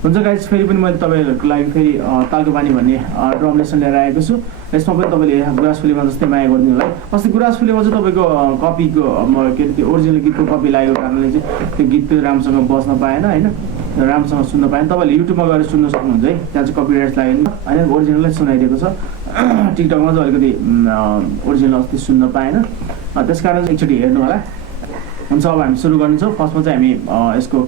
हुन्छ गाइस, फेरि पनि मैले तपाईँहरूको लागि फेरि तालको पानी भन्ने ड्रम लेसन लिएर आएको छु। यसमा पनि तपाईँले गुराँस फुलेमा जस्तै माया गरिदिनु होला है। अस्ति गुराँस फुलेमा चाहिँ तपाईँको कपीको के अरे त्यो ओरिजिनल गीतको कपी लागेको कारणले चाहिँ त्यो गीत राम्रोसँग बस्न पाएन होइन, राम्रोसँग सुन्न पाएन। तपाईँले युट्युबमा गएर सुन्न सक्नुहुन्छ है, त्यहाँ चाहिँ कपिराइट लागेन होइन, ओरिजिनलै सुनाइदिएको छ। टिकटकमा चाहिँ अलिकति ओरिजिनल अस्ति सुन्न पाएन, त्यस कारण चाहिँ एकचोटि हेर्नु होला। हुन्छ, अब हामी सुरु गर्नेछौँ। फर्स्टमा चाहिँ हामी यसको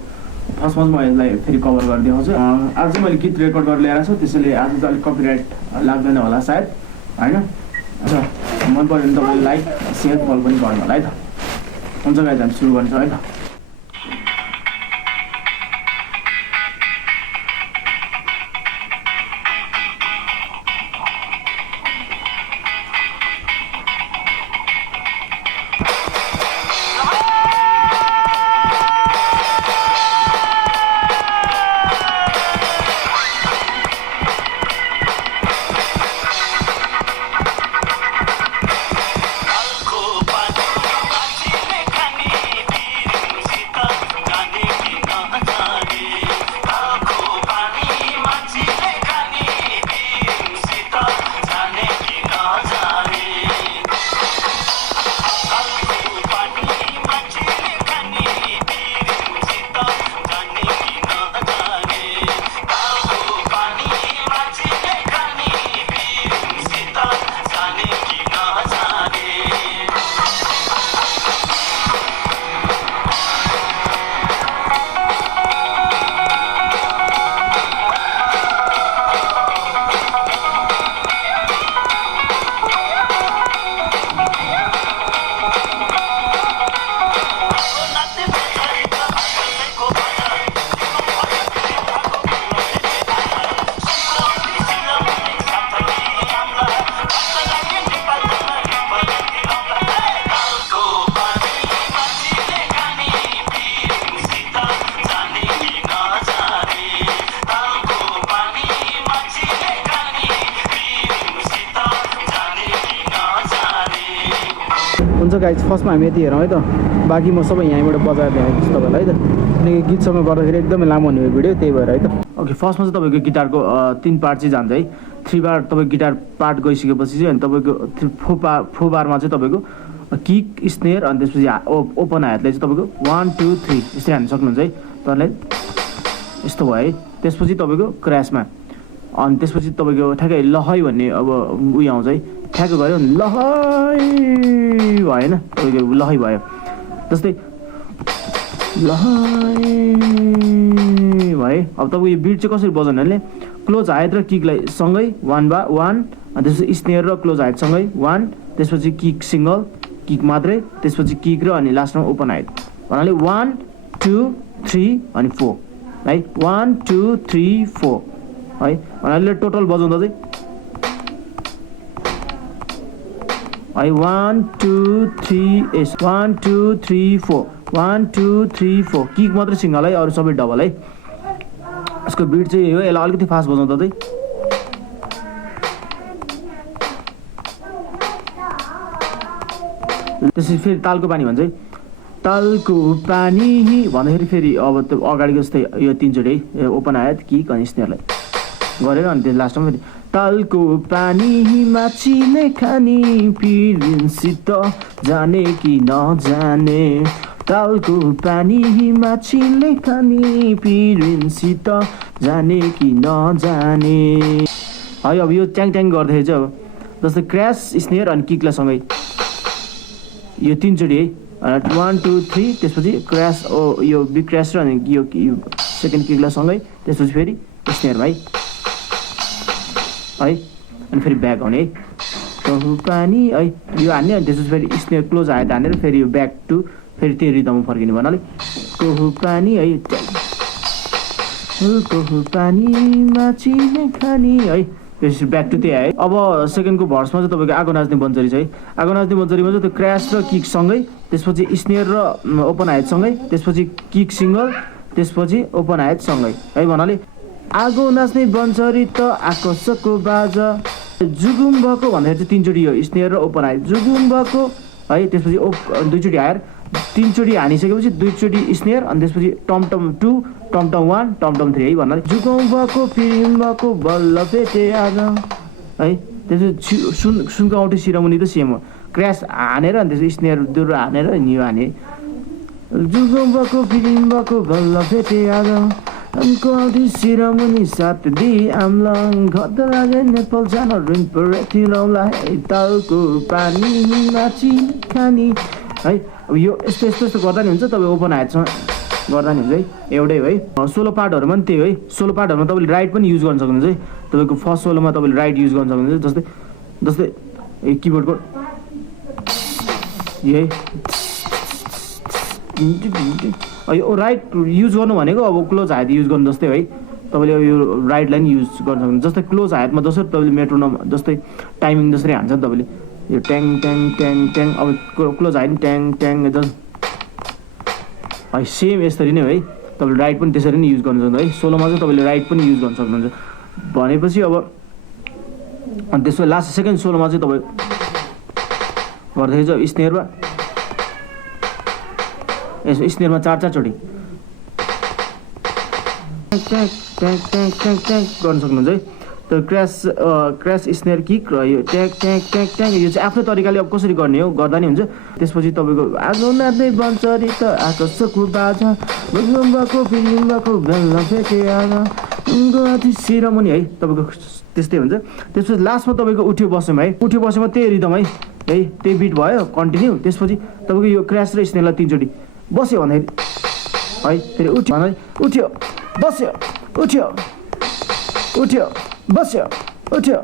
फर्स्टमा म यसलाई फेरि कभर गरेर देखाउँछु। आज चाहिँ मैले गीत रेकर्ड गरेर ल्याएर छु, त्यसैले आज चाहिँ अलिक कपिराइट लाग्दैन होला सायद होइन। अच्छा, मन पऱ्यो भने तपाईँले लाइक सेयर फलो पनि गर्नु होला है त। हुन्छ गाइस, हामी सुरु गर्छौँ है त। हुन्छ गाइस, फर्स्टमा हामी यति हेरौँ है त, बाँकी म सबै यहीँबाट बजाएर ल्याइदिन्छु तपाईँलाई है त, किनकि गीतसँग गर्दाखेरि एकदमै लामो हुने भिडियो, त्यही भएर है त। ओके, फर्स्टमा चाहिँ तपाईँको गिटारको 3 पार्ट चाहिँ जान्छ है। 3 बार तपाईँको गिटार पार्ट गइसकेपछि चाहिँ अनि तपाईँको फो बारमा चाहिँ तपाईँको किक, स्नेयर अनि त्यसपछि ओपन हातले चाहिँ तपाईँको 1 2 3 यस्तै हान्न सक्नुहुन्छ है तपाईँलाई। यस्तो भयो है। त्यसपछि तपाईँको क्र्यासमा अनि त्यसपछि तपाईँको ठ्याक्कै लहै भन्ने अब उयो आउँछ है, ठ्याक्कै गऱ्यो भने लहै भयो होइन, तपाईँको लहै भयो। जस्तै लहै भयो। अब तपाईँको यो बिट चाहिँ कसरी बजाउनु भने क्लोज हात र किकलाई सँगै 1 by 1 अनि त्यसपछि स्नेयर र क्लोज हातसँगै 1, त्यसपछि किक सिङ्गल, किक मात्रै, त्यसपछि किक र अनि लास्टमा ओपन हात भन्नाले 1 2 3 अनि 4 है। 1 2 3 4 है भन्नाले टोटल बजाउँदा चाहिँ है 1 2 3 1 2 3 4 1 2 3 4 किक मात्रै सिङ्गल है, अरू सबै डबल है। यसको बिट चाहिँ हो, यसलाई अलिकति फास्ट बजाउँदा चाहिँ त्यसपछि फेरि तालको पानी भन्छ है। तालको पानी भन्दाखेरि फेरि अब त्यो अगाडिको जस्तै यो 3 चोटि है, ओपन आयत किक अनि स्नेयरलाई गरेर अनि त्यो लास्टमा फेरि तालको पानी माछीले खानी पिरिन्सित जाने कि नजाने, तालको पानी माछीले खानी पिरिन्सित जाने कि नजाने है। अब यो ट्याङ ट्याङ गर्दाखेरि चाहिँ अब जस्तै क्र्यास, स्नेयर अनि किकलाई सँगै यो 3 चोटि है, 1 2 3 त्यसपछि क्र्यास यो बिग क्र्यास र अनि यो सेकेन्ड किकलाई सँगै, त्यसपछि फेरि स्नेयर भाइ है अनि फेरि ब्याक आउने है, कहु पानी है यो हान्ने अनि त्यसपछि फेरि स्नेयर क्लोज हात हानेर फेरि यो ब्याक टु फेरि त्यो रिदममा फर्किने भन्नाले कहु पानी है, कहु पानी माछीले खानी है, त्यसपछि ब्याक टु त्यही आयो। अब सेकेन्डको भर्समा चाहिँ तपाईँको आगो नाच्ने बन्चरी छ है। आगो नाच्ने बन्चरीमा चाहिँ त्यो क्र्यास र किक सँगै, त्यसपछि स्नेयर र ओपन हातसँगै, त्यसपछि किक सिङ्गल, त्यसपछि ओपन हातसँगै है भन्नाले आगो नाच्ने बन्चरी त आकर्षकको बाजा जुगुम भएको भन्दाखेरि चाहिँ 3 चोटि यो स्नेयर र ओपन हात जुगुम भएको है, त्यसपछि 2 चोटि हायर तीनचोटि हानिसकेपछि दुईचोटि स्नेयर अनि त्यसपछि टमटम 2 टमटम 1 टमटम 3 है भन्नाले जुगाउँ भएको फिल्म भएको बल्ल भेटे आज है। त्यसपछि सुनको औँठी सिरामुनि त सेम हो क्र्यास हानेर अनि त्यसपछि स्नेयर दुरो हानेर नियो हाने जुगाउँ भएको फिल्म भएको बल्ल भेटे आज उनको औँठी सिरामुनि साथ दिई आम्लङ घट लागे नेपाल जान रिङ परेथि रौलाई तालको पानी माछी खानी है। अब यो यस्तो गर्दा नि हुन्छ तपाईँ ओपन हाइटसँग गर्दा नि हुन्छ है एउटै है। सोलो पार्टहरूमा पनि त्यही है सोलो पार्टहरूमा तपाईँले राइट पनि युज गर्न सक्नुहुन्छ है तपाईँको फर्स्ट सोलोमा तपाईँले राइट युज गर्न सक्नुहुन्छ जस्तै किबोर्डको यही यो राइट युज गर्नु भनेको अब क्लोज हात युज गर्नु जस्तै है तपाईँले यो राइटलाई नि युज गर्न सक्नुहुन्छ जस्तै क्लोज हातमा जसरी तपाईँले मेट्रोनोम जस्तै टाइमिङ जसरी हान्छ नि तपाईँले यो ट्याङ ट्याङ ट्याङ ट्याङ अब क्लोज हात ट्याङ ट्याङ जस है सेम यसरी नै है तपाईँले राइट पनि त्यसरी नै युज गर्नु सक्नुहुन्छ है सोलोमा चाहिँ तपाईँले राइट पनि युज गर्न सक्नुहुन्छ भनेपछि अब अनि त्यसको लास्ट सेकेन्ड सोलोमा चाहिँ तपाईँ गर्दाखेरि चाहिँ स्नेयरमा यसो स्नेयरमा 4-4 चोटि गर्न सक्नुहुन्छ है। तर क्र्यास स्नेयर किक र यो ट्याक ट्याक ट्याक ट्याक यो चाहिँ आफ्नो तरिकाले अब कसरी गर्ने हो गर्दा नि हुन्छ। त्यसपछि तपाईँको आगो नाच्दै बन्छरी त आकर्षक बाजा भएको फिल्म भएको बेल्ला फेके आगा सिरामुनि है तपाईँको त्यस्तै हुन्छ। त्यसपछि लास्टमा तपाईँको उठ्यो बस्योमा है उठ्यो बस्योमा त्यही रिदम है त्यही बिट भयो कन्टिन्यू। त्यसपछि तपाईँको यो क्र्यास र स्नेयरलाई 3 चोटि बस्यो भन्दाखेरि है फेरि उठ्यो भन्दाखेरि उठ्यो बस्यो उठ्यो उठ्यो बस्यो उठ्यो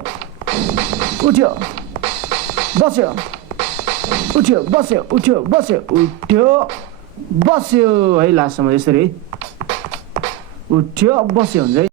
उठ्यो बस्यो उठ्यो बस्यो उठ्यो बस्यो उठ्यो बस्यो है लास्टसम्म यसरी है उठ्यो बस्यो हुन्छ है।